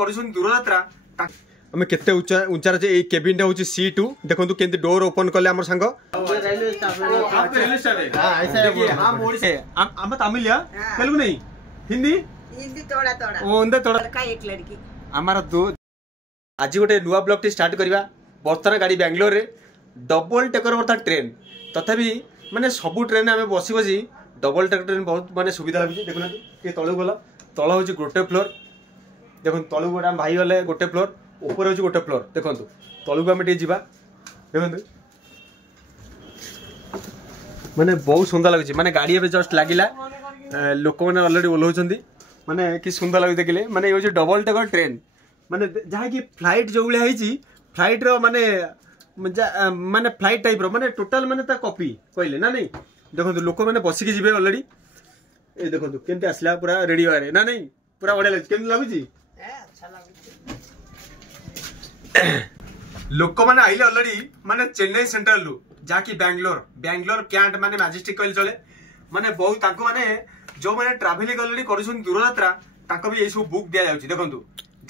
करूछन दूर यात्रा आम केते उच्चार जे ए केबिन होची C2 देखंतु केंति डोर ओपन करले हमर संग रेलवे स्टाफ हां ऐसा है हम ओडिसा हम तमिल या तेलुगु नहीं हिंदी हिंदी थोड़ा थोड़ा ओ अंदर थोड़ा लड़का एक लड़की हमारा दो आज गोटे नुआ ब्लॉग टी स्टार्ट करवा बर्तमान गाड़ी बेंगलोर रे डबल टेकर बर्तमान ट्रेन तथापि माने सबु ट्रेन आम बसी बसी डबल टेकर ट्रेन बहुत माने सुविधा लगे देखुना ये तलू गला तल हूँ गोटे फ्लोर देखो तलू गोटे भाई गले गोटे फ्लोर ऊपर हूँ गोटे फ्लोर देखो तलू को आम जा देखो माने बहुत सुंदर लगे माने गाड़ी ए जस्ट लगिला लोक मैंने अलरेडी ओह्लौंट माने कि सुंदर लगे देखिले माने ये डबल टेकर ट्रेन माने जहाँ की फ्लाइट जो भाई फ्लाइट रो माने माने फ्लाइट टाइप रो माने टोटल माने ता कॉपी कहले ना नहीं देखो लोक मैंने बसिकी जी अलरेडी ए देखो केमती आसला पूरा रेडी होरे ना नहीं पूरा बढ़िया लगे केमती लगुची अच्छा लगुची लोक मैंने आइले अलरेडी माने चेन्नई सेंट्रल लु जाकी बेंगलोर कैंट माने मैजेस्टिक कहले चले माने बहुत ताको माने जो माने ट्रैवलिंग अलरेडी करूछन दूर यात्रा ताको भी ए सब बुक दिया जाउची देखंतु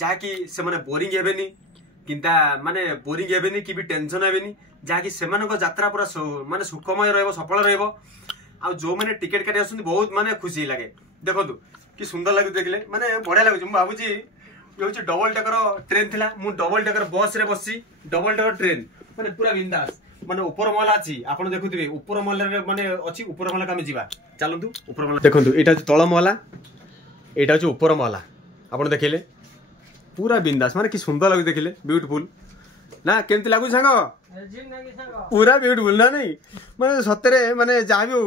जाकी से माने बोरिंग हेबेनी किंता माने बोरिंग हेबेनी कि भी टेंशन हेबेनी जाकी सेमानक यात्रा पूरा माने सुखमय रहबो सफल रहबो आ जो माने टिकट काटी आसुंदी बहुत माने खुशी लागे देखंतु कि सुंदर लागे देखले माने बढ़िया लागुची म भाबुची ये होची डबल टेकर ट्रेन थिला मु डबल टेकर बस रे बसी डबल टेकर ट्रेन माने पूरा बिंदास माने ऊपर महला अछि आपण देखुथिबे ऊपर महला रे माने अछि ऊपर महला कामे जीवा चलंतु ऊपर महला देखंतु एटा होची तळ महला एटा होची ऊपर महला आपण देखिले पूरा बिंदास माने कि सुंदर लगे देखिले ब्यूटीफुल ना केमती लागु सांग पूरा ब्यूटीफुल ना नहीं माने सतरे माने जहाँ भी हो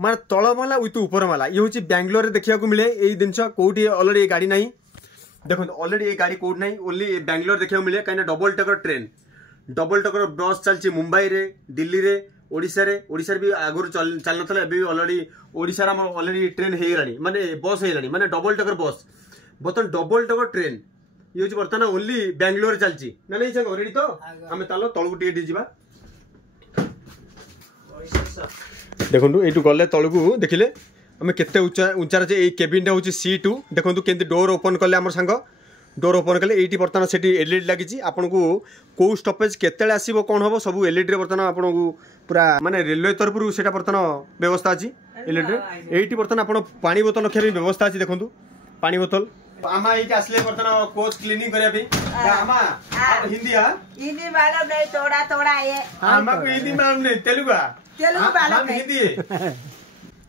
माने तल महला विथ ऊपर महला ये हूँ बेंगलोर देखा मिले यही जिनस कौटी अलरेडी गाड़ी ना देखो अलरेडी ये गाड़ी कौट ना ओनली बेंगलोर देखा मिले कहीं double taker train double taker बस चलती मुंबई रे दिल्ली रे ओडिशा रे भी आगुरी चल ना भी अलरेडी ओडिशा अलरेडी ट्रेन हो गलानी माने बस हो गलानी माने डबल टेकर बस बर्तमान डबल टेकर ट्रेन ये हूँ बर्तमान ओनली बेंगलोर चलती ना नहीं सांग रेडी तो आम ताल तलू टे जा देखो ये गले तलू देखिले आम केते उच्चार जे केबिन हूँ C2 देखो केमती डोर ओपन कले आम सांग डोर ओपन कले ये बर्तमान से एलईडी लगी आपन को कौ स्टपेज केते आसो कौन हम सब एलईडी बर्तमान आपन को पूरा माने रेलवे तरफ से बर्तमान व्यवस्था अच्छी एलईडी ये बर्तमान आप पानी बोतल रखा व्यवस्था अच्छी देखो पानी बोतल आमा ये आसले बर्तमान कोच क्लीनिंग करया भी आमा हिंदी हिंदी वाला नहीं थोड़ा थोड़ा ये आमा को हिंदी मालूम नहीं तेलुगु वाला हिंदी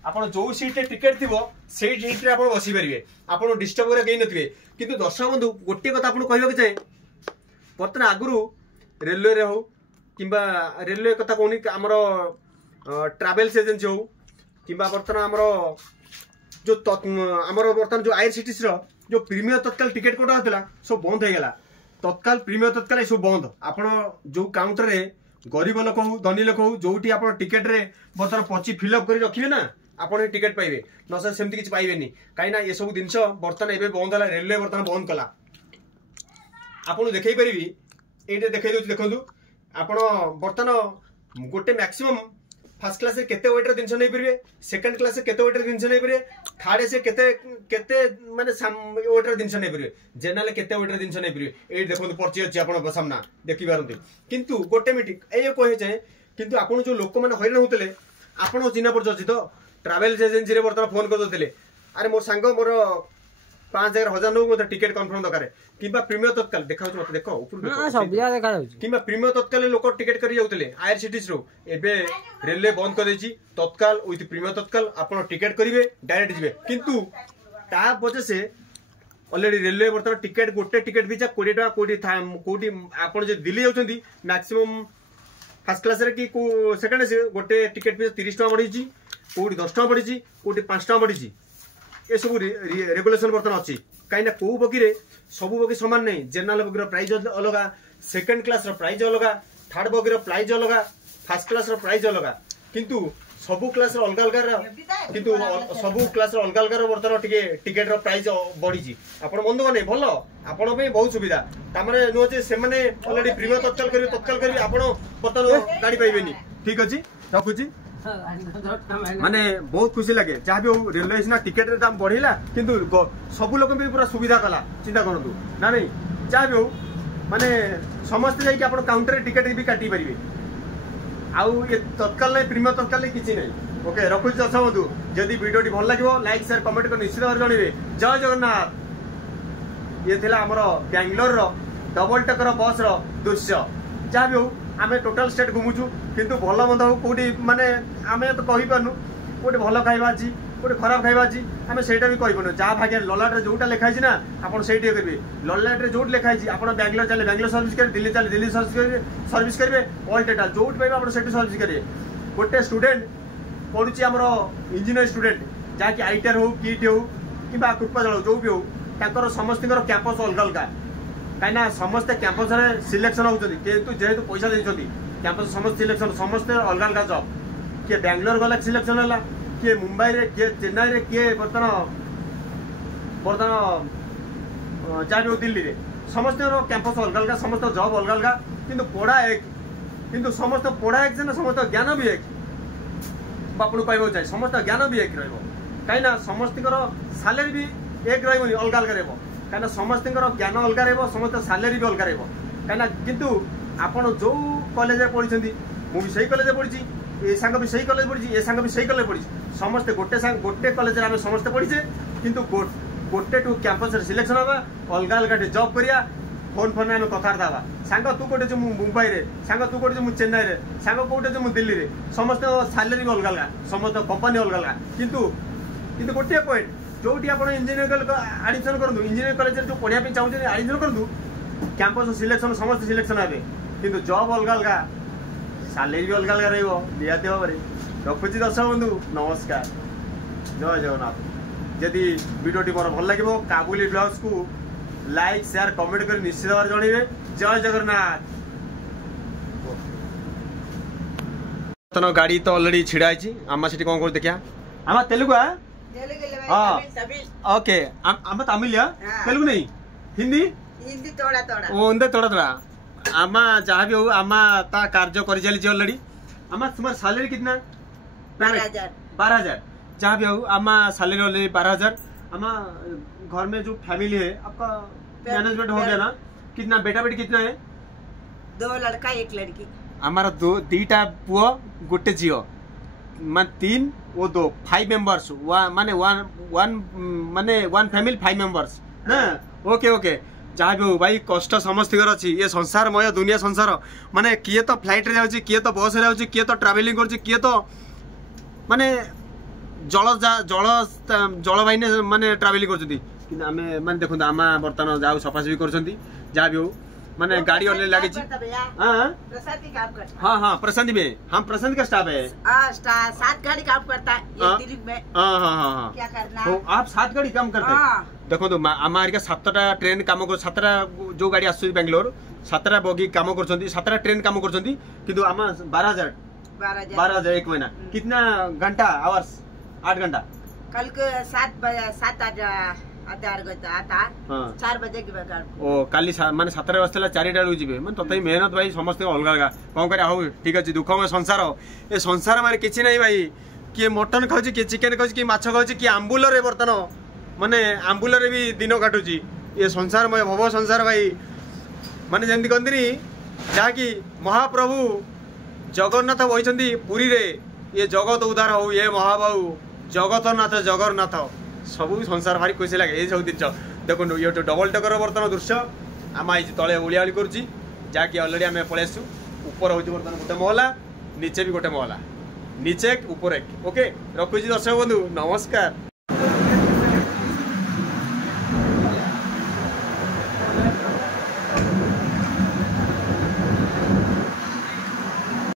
आपण जो सीट टिकेट थिबो सेई सीट रे आपण बसी परिबे आपण डिस्टर्ब करे कहि नथिबे किंतु दर्शक बंधु गोटे कथा आपण कहबो के चाहे बर्तमान आगुरु रेलवे रे हो किंबा रेलवे कथा कोनी हमरो ट्रैवल्स एजेंसी हो किंबा बर्तमान हमरो जो हमरो बर्तमान जो आईआरसीटीसी रो जो प्रीमियर तत्काल टिकेट कोटा होतला सब बंद हो गला तत्काल प्रीमियर तत्काल सब बंद आपण जो काउंटर रे गरीब लोक हो धनी लोक हो जोटी आपण टिकेट रे बर्तमान पची फिलअप करी रखिबे ना आपण टिकेट पाइबे न सर सेमती किछ पाइबेनी काई ना ये सब जिंस बर्तमान एबे बंद होला रेलवे बर्तमान बंद कला आपण देखै परिबी एटे देखै दोछ देखंतु आपण बर्तमान गोटे मैक्सिमम फर्स्ट क्लास से केते वेटर जिंस नै परिबे सेकंड क्लास से केते वेटर जिंस नै परिबे थर्ड से केते केते माने वेटर जिंस नै परिबे जनरल केते वेटर जिंस नै परिबे ए देखंतु पर्ची अछि आपण सामना देखि पारंती किंतु गोटे मीटिंग ए कहे छै किंतु आपण जो लोक माने हैरान होतले आपण चिन्हा पर जछि तो ट्रैवल्स एजेंसी रे बर्तमान फोन कर देते अरे मोर सांग मोर 5000 नो मत टिकेट कंफर्म दरकार किंबा प्रीमियर तत्काल देखा मत देखो ऊपर सब देखा जाउची किंबा प्रीमियर तत्काल लोक टिकेट करी जाउतले आईआरसीटीसी रो एबे रेलवे बंद कर देछि तत्काल विथ प्रीमियर तत्काल आपण टिकेट करिवे डायरेक्ट जिवे किंतु ता वजह से ऑलरेडी रेलवे बर्तमान टिकेट गोटे टिकेट पिछा 20 टका कोटी आपण जे दिल्ली जाउछंती मैक्सिमम फर्स्ट क्लास रे कि सेकंड से गोटे टिकेट पिछा 30 टका बढ़ी छि कोटी 10 टका बढ़ी छि कोटी 5 टका बढ़ी छि ए सब रेगुलेशन बर्तमान अच्छी कहीं कौ बगी सब बगी सामान नहीं जनरल बगी प्राइस अलग सेकंड क्लास प्राइस अलग थर्ड बगी प्राइस अलग फर्स्ट क्लास प्राइस अलग किंतु सबु क्लास अलग अलग किंतु सबु क्लास अलग अलग बर्तमान टिकेट प्राइस बढ़ी आप मन दुख नहीं भल आपण बहुत सुविधा तामने नुह जे से ऑलरेडी प्रीमियर तत्काल करी आप बर्तमान गाड़ी पाइबेनी ठीक अच्छे रखुची माने बहुत खुशी लगे जहाँ भी हो रेलवे सिना टिकेट दाम बढ़ेला किंतु सब लोक भी पूरा सुविधा कला चिंता करूँ ना नहीं जहाँ भी हो माने समस्ते जाइए आप काउंटर टिकेट भी काटी पारे आउ ये तत्काल नहीं प्रीमियम तत्काल नहीं किसी नहीं ओके रखुच दर्शक बंधु जदि वीडियो भल लगे लाइक शेयर कमेंट कर निश्चित भाव जनइबे जय जगन्नाथ ये थिला हमर बैंगलोर रो डबल टकर बस रो दृश्य जहाँ भी हो आम टोटाल स्टेट घुमुचु किंतु भल मंद हो कौटी माने आम तो कही पारनु कौटे भल खाइबा अच्छी कौटे खराब खाइबा अच्छी आम सेटा भी कही पारनु जहाँ भाग्य ललाटे जोटा लिखाई ना आप सही करेंगे ललाटे जो लिखाई आप बैंगलोर चले बैंगलोर सर्विस करेंगे दिल्ली चले दिल्ली सर्विस करेंगे ऑल टोटाल जो पाइबे आप सर्विस करेंगे गोटे स्टूडेंट पढ़ुची आमर इंजीनियर स्टूडेंट जहाँकि आईटीआर हो किट हो कि कृपाजल जो भी हो तर समस्त कैंपस अलग अलग कहीं समस्ते कैंपस सिलेक्शन होती जेहेतु पैसा देते कैंपस समस्त सिलेक्शन समस्ते अलग अलग जॉब किए बैंगलोर गला सिलेक्शन है किए मुंबई रे किए चेन्नई रे किए बर्तमान जहाँ भी दिल्ली रे समस्त कैंपस अलग अलग समस्त जॉब अलग अलग किंतु पढ़ा एक किंतु समस्त पढ़ा एक समस्त ज्ञान भी एक आपको कहना चाहिए समस्त ज्ञान भी एक रही समस्त सालेरी भी एक रही अलग अलग रही कहीं समस्त ज्ञान अलग रहा समस्त सालेरी भी अलग रहा किंतु आपण जो कॉलेज पढ़ी मुझे सही कॉलेज पढ़ी ए सांग भी सही कॉलेज पढ़ी ए सांग भी सही कॉलेज पढ़ी समस्ते गोटे कॉलेज आम समस्ते पढ़ीचे किंतु गोटे टू कैंपस सिलेक्शन हवा अलग अलग जॉब करिया फोन फोन आम कथबार्ता हवा सांग तू कोटे जो मुंबई रे सांग तू कोटे जो चेन्नई रे सांग कोटे जो दिल्ली रे समस्त सालेरी भी अलग अलग समस्त कंपनी अलग अलग किंतु गोटे पॉइंट जो आप इंजीनियर आडमिशन करूँ इंजीनियर कॉलेज जो पढ़ाई चाहते आडमिशन करूँ कैंपस सिलेक्शन समस्त सिलेक्शन हे किंतु जॉब अलग अलग सालेरी भी अलग अलग रिहाती भाव में रखुची दर्शक बंधु नमस्कार जय जगन्नाथ जदि वीडियोटी मोर भल लगे काबुली ब्लॉग्स को लाइक शेयर कमेंट कर निश्चित भाव जनइबे जय जगन्नाथ गाड़ी तो ऑलरेडी छिड़ा आम से कौन कर देखिया आम तेलुगु ओके आम तमिल तेलुगु नहीं हिंदी हिंदी थोड़ा थोड़ा ओंदे थोड़ा थोड़ा आमा जहाँ भी हो आमा ता कार्य कर चली ऑलरेडी आमा तुम्हारा सैलरी कितना 12,000 जहाँ भी हो आमा सैलरी ऑलरेडी 12,000 आमा घर में जो फैमिली है आपका मैनेजमेंट हो गया ना कितना बेटा बेटी कितना है 2 लड़का 1 लड़की हमारा दीटा पुओ गोटे झील मान 3 वो 2 5 मेंबर्स माने वन फैमिली 5 मेंबर्स ना ओके ओके जहाँ भी हो भाई कष्ट समस्त अच्छी ये संसारमय दुनिया संसार माने किए तो फ्लाइट रे जाउची किए तो बस रे जाउची किए तो ट्रैवलिंग करची किए तो माने जलवाहिनी माने ट्रैवलिंग करछथि कि आमे माने देखो आमा बर्तन जाऊ सफासफी करछथि जहाँ भी हो माने गाड़ी ऑलरेडी लगी हाँ हाँ प्रशांत में हम प्रशांत का स्टाफ है 7 गाड़ी काम करता है ये दिल्ली में हाँ क्या करना तो आप 7 गाड़ी काम करते हैं देखो तो आमार 7टा ट्रेन काम कर 7टा जो गाड़ी आसुची बेंगलोर 7टा बगी काम कर 7टा ट्रेन काम कर किंतु आमा 12,000 एक महीना कितना घंटा आवर्स 8 घंटा कल को 7 आता 4 बजे की ओ काली माने 7 बजता 4टा जी मैं तथा मेहनत भाई समस्त अलग अलग कौन कर हो ठीक अच्छे दुखमय संसार ए संसार मारे किसी नहीं भाई किए मटन खाऊँ किए चिकेन खाऊँ किए माछ खाऊँ किए आंबुल बर्तमान माने आंबुल भी दिन काटुची ये संसारमय भव संसार भाई माने जमी कहती जहाँकि महाप्रभु जगन्नाथ बही पुरी रे ये जगत उद्धार हो ये महाबाहु जगतनाथ जगन्नाथ सब संसार भारी खुशी लगे ये सब जिन देखो ये डबल टकर बर्तमान दृश्य आम आई तले ओलिया कर जहाँकि अलरेडी आम पलि आसु ऊपर हूँ बर्तमान गोटे महला नीचे भी गोटे महला नीचे ऊपर एक ओके रखुची दर्शक बंधु नमस्कार।